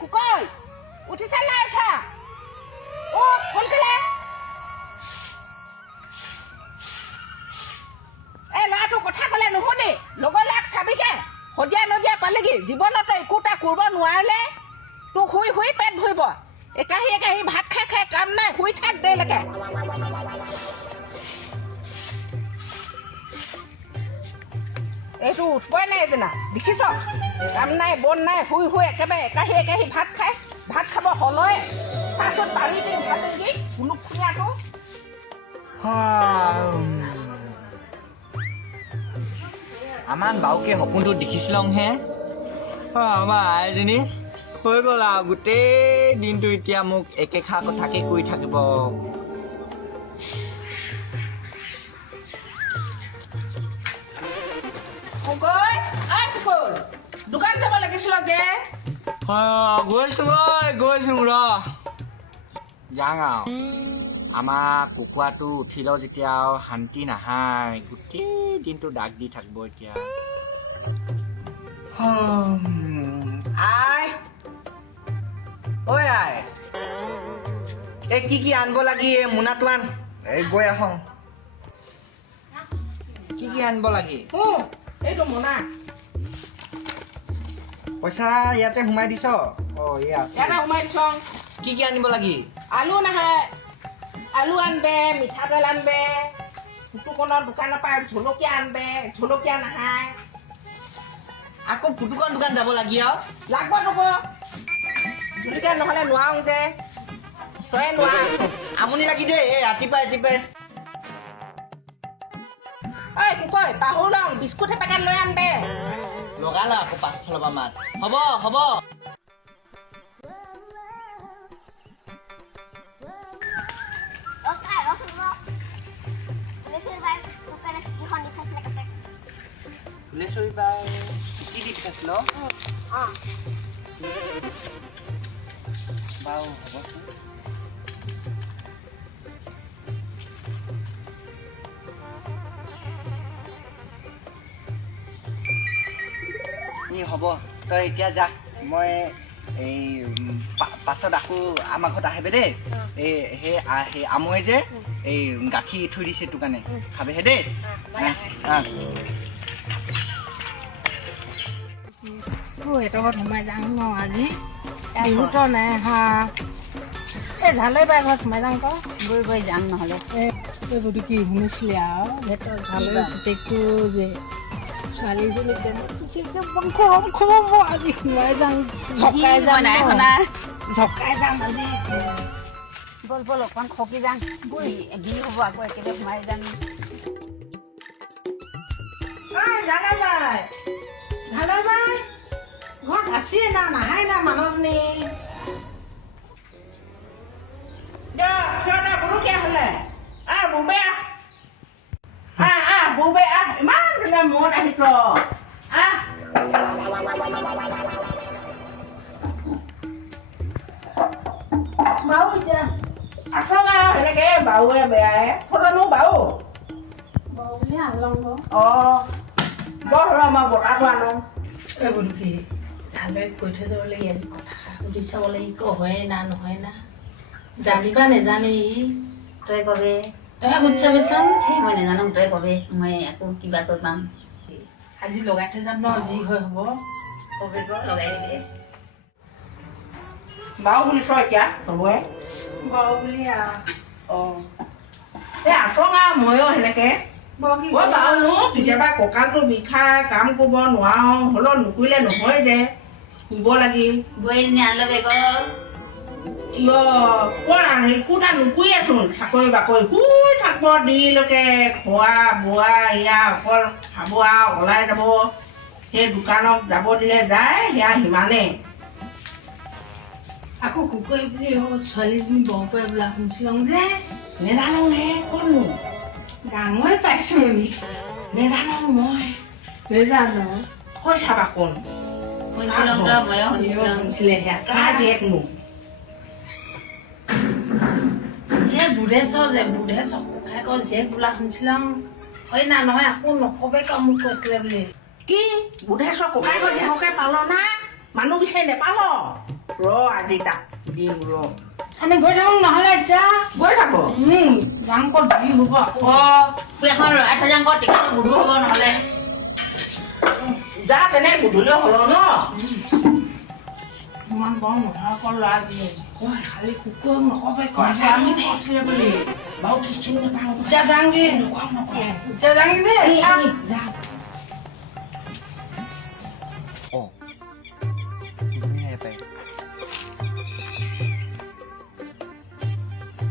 কুকৈ উঠিছা নাই উঠা অ সোনকালে এই ল'ৰাটো কথা ক'লে নুশুনি লগৰ লাগ চাবিকে সদিয়া নদিয়া পালেগি জীৱনত একোটা কৰিব নোৱাৰিলে তোক শুই শুই পেট ভৰিব একাহি ভাত খাই খাই কাম নাই শুই থাক দেৰিলৈকে এইটো উঠবই নাই জানা দেখিছ কাম নাই বন নাই শুই শুই একেবাৰে একাহি ভাত খাই ভাত খাব হলয়ে তাৰপিছত পাৰি দি ভাত দি শুনুক খুনীয়াটো আমাৰ বাউকে সপোনটো দেখিছিলংহে আমাৰ আইজনী হৈ গ'ল আৰু গোটেই দিনটো এতিয়া মোক একেষাৰ কথাকে কৈ থাকিব দোকান যাব লাগিছিল যে গৈছো ৰ যাওঁ আৰু আমাৰ কুকুৰাটো উঠি লওঁ যেতিয়া আৰু শান্তি নাহায় গোটেই দিনটো ডাক দি থাকিব এতিয়া আই ঐ আই এই কি আনিব লাগি এই মোনাটো আন এই গৈ আহোঁ কি আনিব লাগি এইটো মোনা পইচা ইয়াতে সোমাই দিছ ইয়াতে সোমাই দিছ কি আনিব লাগি আলু নাহে আলু আনবে মিঠাতেল আনবে ফুটুকণৰ দোকানৰ পৰা জলকীয়া আনবে জলকীয়া নাহায় আকৌ ফুটুকণ দোকান যাব লাগি আৰু লাগব তোক জলকীয়া নহ'লে নোৱাৰো যে তই নোৱাৰ আমনি লাগি দেই এই ৰাতিপুৱাই ঐ কুকৈ পাহৰি লওঁ বিস্কুট এপেকেট লৈ আনবে লগালা আকৌ পাছফালৰ পৰা মাত হ'ব ফুলেশ্বৰী বাই কি দি খাইছিল বাৰু হ'বচোন হ'ব তই এতিয়া যা মই এই পাছত আকৌ আমাৰ ঘৰত আহিবে দেই সেই আমৈ যে এই গাখীৰ থৈ দিছে তোৰ কাৰণে খাবিহে দেই ঘৰত সোমাই যাওঁ ন আজি বিহুতো নাই হা এই ঝালৈ বাই ঘৰত সোমাই যাওঁ গৈ যাম নহ'লে এইবোৰতো কি শুনিছিলে আৰু সিহঁতৰ ঝালৈ পুতেকটো যে ছোৱালীজনী আজি সোমাই যাওঁ জকাই যাম আজি বল অকণ খকি যাম বিহু হ'ব আকৌ একেবাৰে সোমাই যাম ঝালৈ বাই ঘৰত আছিয়ে না নাহাই না মানুহজনী বৰষীয়া হ'লে বুবে বুবে ইমান ধুনীয়া মন আহিছ বাউ এতিয়া আছক আৰু সেনেকে বাউৱে বেয়াই ফটোনো বাউ বুলি আনলং বৰ মই বতাহটো আনো এইবোৰ কি ঝালৈ কৈ থৈ যাব লাগি আজি কথা সুধি চাব লাগি হয় না নহয় না জানিবা নেজানে তই কবি তই সুধি চাবিচোন মই নাজানো তই কবি মই আকৌ কিবা কৈ পাম আজি লগাই থৈ যাম ন যি হয় হ'ব কবি ক লগাই দিবি বাউ বুলিছ এতিয়া চবৰে বাউ বুলি এই আছক আৰু ময়ো সেনেকে বাউনো কেতিয়াবা কঁকালটো বিষাই কাম কৰিব নোৱাৰো হ'লেও নকৰিলে নহয় যে শুব লাগি গৈ আনলগে ক একোটা নুকুৰিয়েচোন চাকৰি বাকৰি শুই থাকিব দেৰিলৈকে খোৱা বোৱা এয়া অকল খাব আৰু ওলাই যাব সেই দোকানত যাব দিলে যায় সেয়া সিমানে আকৌ কুকুৰি বুলি ছোৱালীজনী বৰপৰাই বোলা শুনিছিলং যে নেজানো হে ক'নো ডাঙৰে পাইছো নেজানো মই নেজানো কৈ চাবা কোন শুনিছিলং ময়ো শুনিছিলে সেয়া চাহ দিয়ে কোনো বুঢ়েশ্বৰ ককায়েকৰ জীয়েক বোলা শুনিছিলাম হয় না নহয় আকৌ নকবে মোক কৈছিলে বুলি কি বুঢ়েশ্বৰ ককায়েকৰ জীয়েককে পাল না মানুহ বিচাৰি নেপাল আজি তাক দিম আমি গৈ থাকোঁ নহ'লে এতিয়া গৈ থাকো যাম ক'ত দেৰি হ'ব আকৌ এখন ৰৈ থৈ যাম টিকেট গুৰু হ'ব নহ'লে যা তেনে গধূলি হ'ল ন ইমান গৰম নথকা ল'ৰা দিয়ে খালি কুকুৰ নকবে কৈছে আমি কৈছিলে বুলি বাৰু কি চিন্তা নাপাওঁ এতিয়া যাংগে নকয় এতিয়া যাংগে দেই যা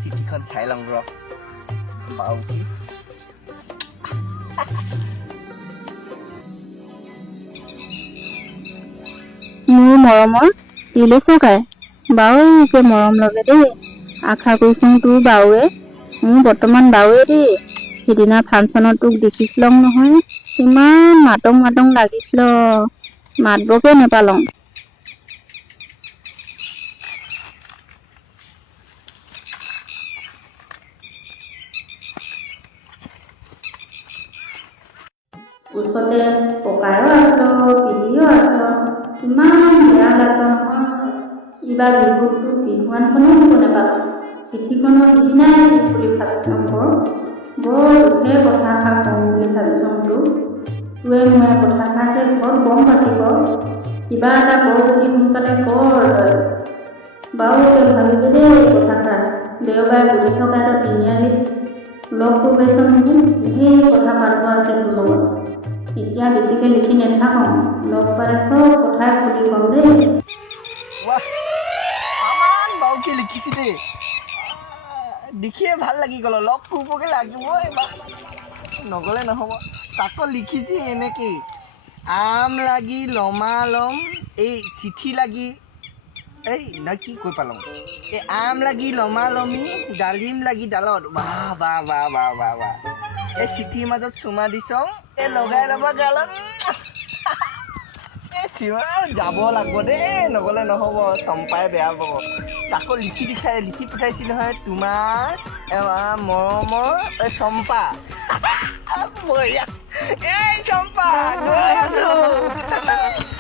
চিঠিখন চাই লওঁ ৰ বাও কি মোৰ মৰমৰ দিলে চকাই বাও যে মৰম লগে দেই আশা কৰিছোঁ তোৰ বাৱে মোৰ বৰ্তমান বাৱে দেই সিদিনা ফাংচনত তোক দেখিছিলো নহয় ইমান মাতং লাগিছিল মাতবকে নেপালং ওচৰতে ককায়ো আছ পিলিও আছ ইমান বেয়া লাগে নহয় এইবাৰ বিহুততো বিহুৱানখনো দিব নাপালোঁ চিঠিখনৰ সিদিনাই দিম বুলি ভাবিছোঁ বৰ দুখে কথাষাৰ কওঁ বুলি ভাবিছোঁ তোৰে মই কথাষাৰ যে ঘৰত গম পাতিব কিবা এটা কৰ যদি সোনকালে কৰ তই বাৰু ভাবিবি দেই কথাষাৰ দেওবাৰে বুজি থকা তিনিআলিত লগ কৰিবচোন সেই কথা পাতিব আছে তোৰ লগত এতিয়া বেছিকৈ লিখি নাথাকোঁ লগ পালে চব কথাই খুলি কওঁ দেই আমান বাও কি লিখিছি দেই দেখিয়ে ভাল লাগি গ'ল লগ কৰিবগে লাগিব এবাৰ নগ'লে নহ'ব তাকো লিখিছি এনেকেই আম লাগি লমা লম এই চিঠি লাগি এই নাই কি কৈ পালোঁ এই আম লাগি লমা লমি ডালিম লাগি ডালত বাহ এই চিঠিৰ মাজত চুমা দিছোঁ এই লগাই ল'ব গালত এই চিমা যাব লাগিব দেই নগ'লে নহ'ব চম্পাই বেয়া পাব তাকো লিখি পঠাইছি নহয় তোমাৰ মৰমৰ এই চম্পা বঢ়িয়া এই চম্পা গৈ আছোঁ